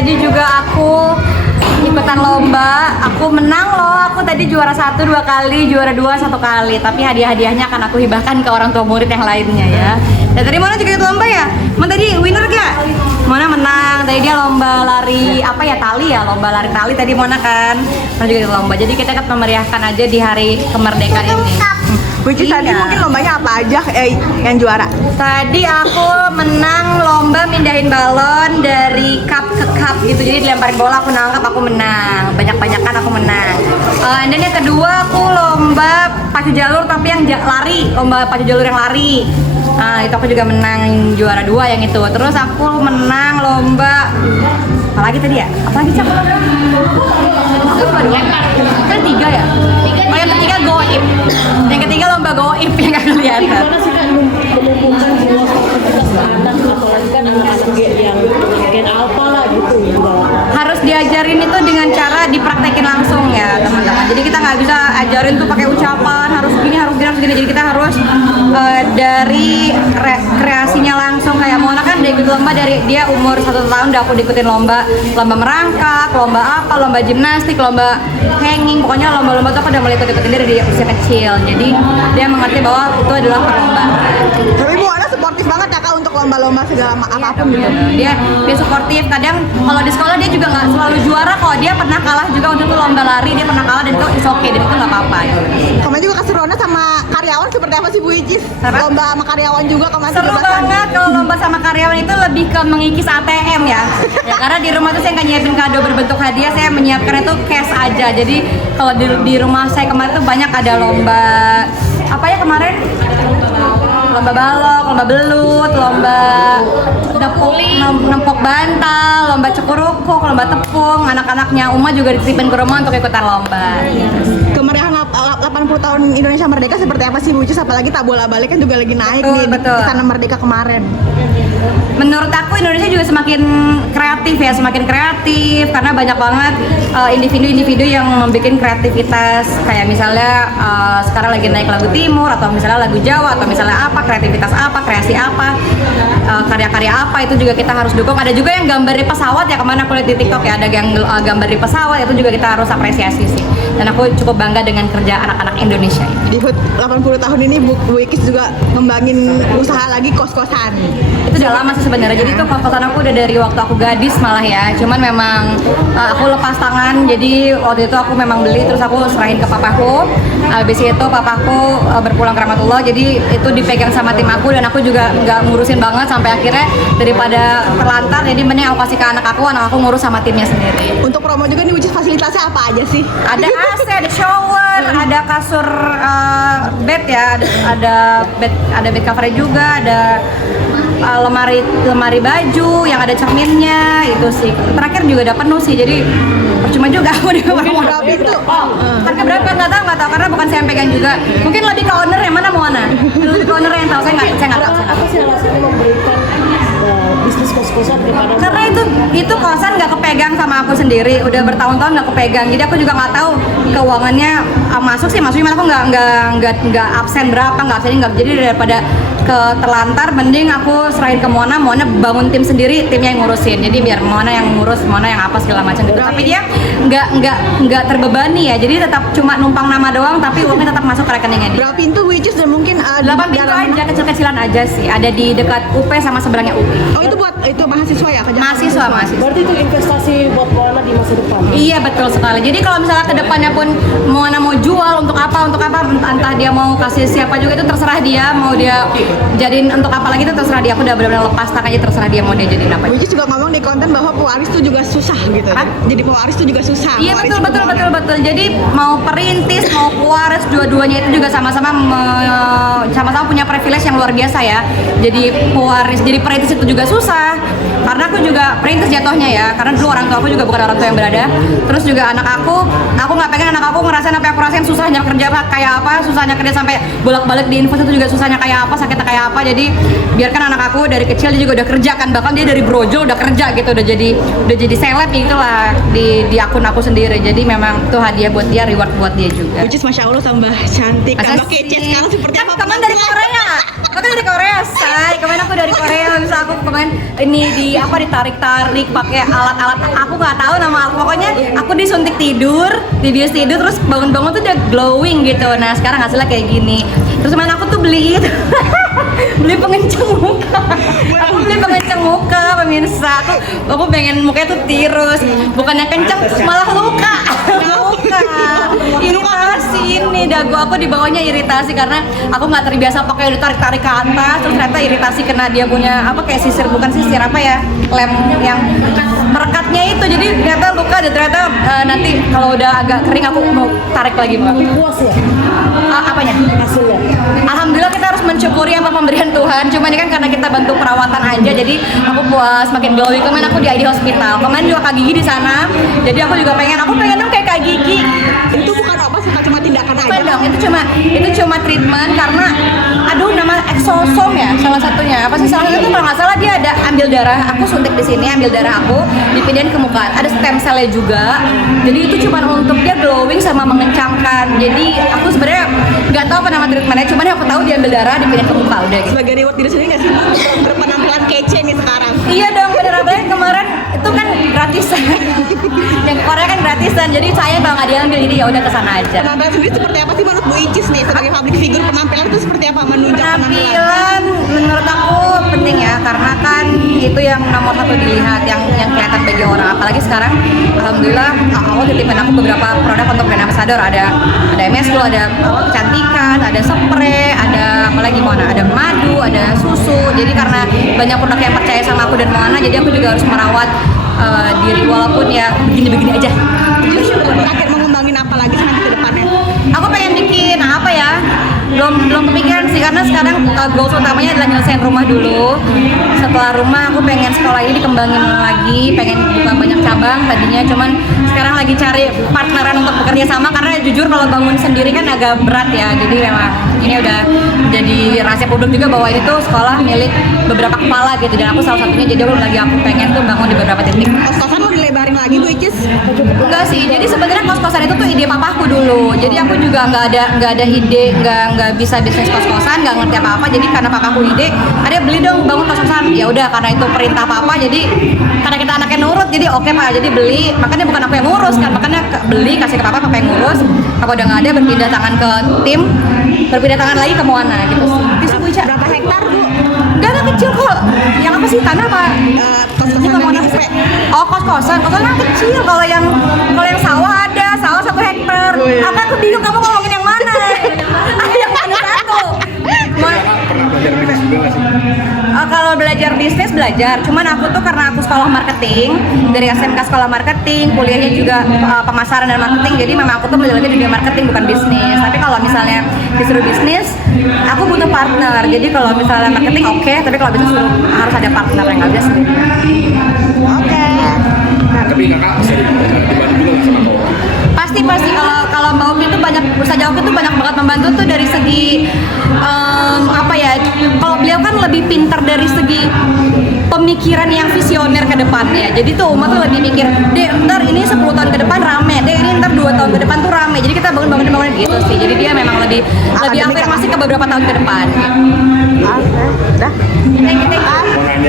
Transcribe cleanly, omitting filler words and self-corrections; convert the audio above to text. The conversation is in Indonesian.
tadi juga aku ikutan lomba, aku menang loh. Aku tadi juara 1 2 kali, juara 2 1 kali. Tapi hadiah-hadiahnya akan aku hibahkan ke orang tua murid yang lainnya ya. Dan tadi Mona juga ikut lomba ya? Mona tadi winner gak? Mona menang, tadi dia lomba lari apa ya, tali ya, lomba lari tali tadi Mona kan. Mona juga ikut lomba, jadi kita akan memeriahkan aja di hari kemerdekaan ini. Which is tadi mungkin lombanya apa aja yang juara? Tadi aku menang lomba mindahin balon dari cup ke cup gitu, jadi dilemparin bola aku nangkap aku menang, banyak-banyakan aku menang. Dan yang kedua aku lomba pacu jalur tapi yang lari, lomba pacu jalur yang lari. Nah itu aku juga menang juara 2 yang itu. Terus aku menang lomba apa lagi tadi ya? Apa lagi Cak? Aku lupa dua. Kan 3 ya? Oh yang ketiga goib. Yang ketiga lomba goib yang gak kelihatan. Gimana sih Kak menumbuhkan jiwa sportivitas ke anak, apalagi kan anak-anak yang gen alpha lah gitu juga. Harus diajarin itu dengan cara dipraktekin langsung ya teman-teman. Jadi kita nggak bisa ajarin tuh pakai ucapan harus gini harus gini harus gini. Jadi kita harus dari kreasinya langsung. Kayak Mona kan dia ikut lomba dari dia umur 1 tahun udah aku diikutin lomba merangkak, lomba apa, lomba gimnastik, lomba hanging, pokoknya lomba-lomba tuh aku udah mulai ikutin dari dia usia kecil. Jadi dia mengerti bahwa itu adalah perlombaan. Tapi Bu Ana sportif banget ya Kak untuk lomba-lomba segala apapun gitu. Dia suportif. Kadang kalau di sekolah dia juga nggak selalu juara kok. Dia pernah kalah juga untuk itu lomba lari, dia pernah kalah dan itu is okay, dan itu nggak apa-apa gitu. Kemarin juga keseruannya sama karyawan seperti apa sih Bu Icis? Apa? Lomba sama karyawan juga kemarin. Seru banget kalau lomba sama karyawan itu lebih ke mengikis ATM ya. Ya karena di rumah tuh saya nggak nyiapin kado berbentuk hadiah, saya menyiapkan itu cash aja. Jadi kalau di rumah saya kemarin tuh banyak ada lomba apa ya kemarin? Lomba balok, lomba belut, lomba nempok bantal, lomba cukurukuk, lomba tepung. Anak-anaknya Uma juga dititipin ke rumah untuk ikutan lomba. Kemeriahan 80 tahun Indonesia Merdeka seperti apa sih Bu Icis? Apalagi tak bola balik kan juga lagi naik Betul, nih betul. di Istana Merdeka kemarin. Menurut aku Indonesia juga semakin kreatif ya, semakin kreatif karena banyak banget individu-individu yang membuat kreativitas kayak misalnya sekarang lagi naik lagu timur atau misalnya lagu Jawa atau misalnya apa, kreativitas apa, kreasi apa, karya-karya apa, itu juga kita harus dukung. Ada juga yang gambar di pesawat ya, kemana aku lihat di TikTok ya, ada yang gambar di pesawat, itu juga kita harus apresiasi sih. Dan aku cukup bangga dengan kerja anak-anak Indonesia ini. Di HUT 80 tahun ini Bu Icis juga ngembangin usaha lagi kos-kosan. Itu udah lama sih sebenarnya, jadi itu kos-kosan aku udah dari waktu aku gadis malah ya, cuman memang aku lepas tangan, jadi waktu itu aku memang beli terus aku serahin ke papaku. Habis itu papaku berpulang ke Rahmatullah, jadi itu dipegang sama tim aku dan aku juga nggak ngurusin banget sampai akhirnya daripada terlantar, jadi mending aku kasih ke anak aku ngurus sama timnya sendiri. Untuk promo juga nih Bu Icis fasilitasnya apa aja sih? Ada AC, ada shower, ada kasur bed ya, ada bed cover juga, ada lemari baju yang ada cerminnya itu sih. Terakhir juga udah penuh sih, jadi percuma juga aku di Berapa itu? harga berapa nggak tahu karena bukan saya yang pegang juga. Mungkin lebih ke owner yang mana mau mana? Lebih ke owner yang tahu, saya nggak tahu. Apa sih alasannya memberikan bisnis kos-kosan kepada Karena itu kosan nggak kepegang sama aku sendiri, udah bertahun-tahun nggak kepegang, jadi aku juga nggak tahu keuangannya masuk sih, maksudnya aku nggak absen berapa, nggak absen nggak, jadi daripada ke terlantar mending aku serahin ke Mona bangun tim sendiri, timnya yang ngurusin, jadi biar Mona yang ngurus, Mona yang apa segala macam gitu. Tapi dia nggak terbebani ya, jadi tetap cuma numpang nama doang, tapi uangnya tetap masuk ke rekeningnya dia. Berapa pintu Bu Icis dan mungkin 8 pintu aja, kecil-kecilan aja sih, ada di dekat UP sama seberangnya UP. Oh itu buat itu mahasiswa ya? ke Jakarta? Mahasiswa. Berarti itu investasi buat Moana di masa depan. Iya betul sekali. Jadi kalau misalnya kedepannya pun Moana mau jual untuk apa, entah dia mau kasih siapa juga itu terserah dia, mau dia jadiin untuk apa lagi itu terserah dia. Aku udah benar-benar lepas tangan aja, terserah dia mau dia jadiin apa. Bu Icis juga ngomong di konten bahwa pewaris tuh juga susah gitu. Hah? Jadi pewaris tuh juga susah. Iya Pewaris betul. Jadi mau perintis mau pewaris dua-duanya itu juga sama-sama punya privilege yang luar biasa ya. Jadi pewaris, jadi perintis itu juga susah. Karena aku juga perintis jatuhnya ya. Karena dulu orang tua aku juga bukan orang tua yang berada. Terus juga anak aku nggak pengen anak aku ngerasain apa yang aku rasain, susahnya kerja kayak apa, susahnya kerja sampai bolak-balik di infus itu juga susahnya kayak apa, sakitnya kayak apa. Jadi biarkan anak aku dari kecil dia juga udah kerja kan, bahkan dia dari brojol udah kerja gitu, udah jadi seleb gitu lah di akun aku sendiri. Jadi memang itu hadiah buat dia, reward buat dia juga. Which is Masya Allah tambah cantik, tambah kece Makasih. sekarang seperti Kan apa? teman dari Korea. Aku dari Korea, say. Kemarin aku dari Korea, bisa aku kemarin cuman ini ditarik-tarik pakai alat-alat, aku nggak tahu nama apa, pokoknya aku disuntik tidur, dibius tidur, terus bangun-bangun tuh udah glowing gitu. Nah sekarang hasilnya kayak gini. Terus mana aku tuh beli itu beli pengencang muka. Aku beli pengencang muka, pemirsa. Aku pengen mukanya tuh tirus, bukannya kencang terus malah luka. Luka. Iritasi ini dagu aku di bawahnya iritasi karena aku nggak terbiasa pakai ditarik-tarik ke atas, terus ternyata iritasi kena dia punya apa kayak sisir, bukan sisir apa ya, lem yang merekatnya itu, jadi ternyata luka dan ternyata nanti kalau udah agak kering aku mau tarik lagi Mbak. Puas ya Apanya? hasilnya? Alhamdulillah kita harus mensyukuri apa pemberian Tuhan. Cuma ini kan karena kita bantu perawatan aja, jadi aku puas, makin glowing. Kemarin aku di ID Hospital, kemarin juga Kak Gigi di sana. Jadi aku juga pengen dong kayak Kak Gigi. Itu bukan apa sih, cuma tindakan aja. Bukan dong, itu cuma treatment karena nama exosom ya salah satunya. Apa sih salah satu kalau nggak salah dia ada ambil darah. Aku suntik di sini, ambil darah aku, dipindahin ke muka. Ada stem cell-nya juga. Jadi itu cuma untuk dia glowing sama mengencangkan. Jadi aku sebenarnya nggak tahu apa nama treatmentnya, cuman yang aku tahu diambil darah, dipindahin ke muka udah gitu. Sebagai reward diri sendiri nggak sih berpenampilan kece nih sekarang? Iya dong, bener apalagi kemarin itu kan gratisan. Yang ke Korea kan gratisan, jadi saya kalau nggak diambil, jadi ya udah kesana aja. Penampilan sendiri seperti apa sih menurut Bu Icis nih sebagai public figure? Penampilan itu seperti apa menunjang penampilan? Penampilan menurut aku penting ya, karena kan itu yang nomor satu dilihat, yang kelihatan bagi orang. Apalagi sekarang, alhamdulillah aku titipin aku beberapa produk untuk brand ambassador. Ada MS Glow, ada kecantikan, ada spray, ada apa lagi Moana, ada madu, ada susu. Jadi karena banyak produk yang percaya sama aku dan Moana, jadi aku juga harus merawat diri walaupun ya begini-begini aja. Terakhir mau ngembangin apa lagi sih nanti ke depannya? Aku pengen bikin apa ya? Belum kepikiran sih, karena sekarang goals utamanya adalah nyelesain rumah dulu. Setelah rumah aku pengen sekolah ini dikembangin lagi, pengen buka banyak cabang tadinya, cuman sekarang lagi cari partneran untuk bekerja sama karena jujur kalau bangun sendiri kan agak berat ya. Jadi memang ini udah jadi rahasia publik juga bahwa ini tuh sekolah milik beberapa kepala gitu, dan aku salah satunya. Jadi aku pengen tuh bangun di beberapa titik. Kos-kosan mau dilebarin lagi Bu Icis? Enggak sih, jadi sebenarnya kos-kosan itu tuh ide papaku dulu. Jadi aku juga nggak ada ide, nggak bisa bisnis kos-kosan, nggak ngerti apa-apa. Jadi karena papaku ide, ada beli dong bangun kos-kosan. Ya udah, karena itu perintah papa, jadi karena kita anaknya nurut, jadi oke Pak, jadi beli. Makanya bukan aku yang ngurus kan, makanya beli kasih ke papa yang ngurus. Papa udah nggak ada, berpindah tangan ke tim, berpindah tangan lagi ke Moana gitu sih. Bisa Bu Ica? Berapa hektar Bu? Enggak kecil kok. Yang apa sih, tanah apa? Kos-kosan Ini dan Moana SP. Oh, kos-kosan kan kecil. Kalau yang sawah ada, sawah 1 hektar. Apa aku bingung kamu ngomongin yang mana? Yang mana satu? Pernah belajar bisnis juga nggak sih? Kalau belajar bisnis belajar, cuman aku tuh karena aku sekolah marketing dari SMK sekolah marketing, kuliahnya juga pemasaran dan marketing, jadi memang aku tuh belajar di dunia marketing bukan bisnis. Tapi kalau misalnya disuruh bisnis, aku butuh partner. Jadi kalau misalnya marketing oke, tapi kalau bisnis harus ada partner yang nggak bisa sendiri. Oke. Tapi kakak bisa dibantu juga nggak sama orang? Pasti kalau Mbak Oki itu banyak, Ustazah Oki itu banyak banget membantu tuh dari segi apa ya, kalau beliau kan lebih pintar dari segi pemikiran yang visioner ke depannya. Jadi tuh umat tuh lebih mikir, deh ntar ini 10 tahun ke depan rame, deh ini ntar 2 tahun ke depan tuh rame. Jadi kita bangun gitu sih. Jadi dia memang lebih afirmasi ke beberapa tahun ke depan. Oke. Dah. Thank you. Mau nanya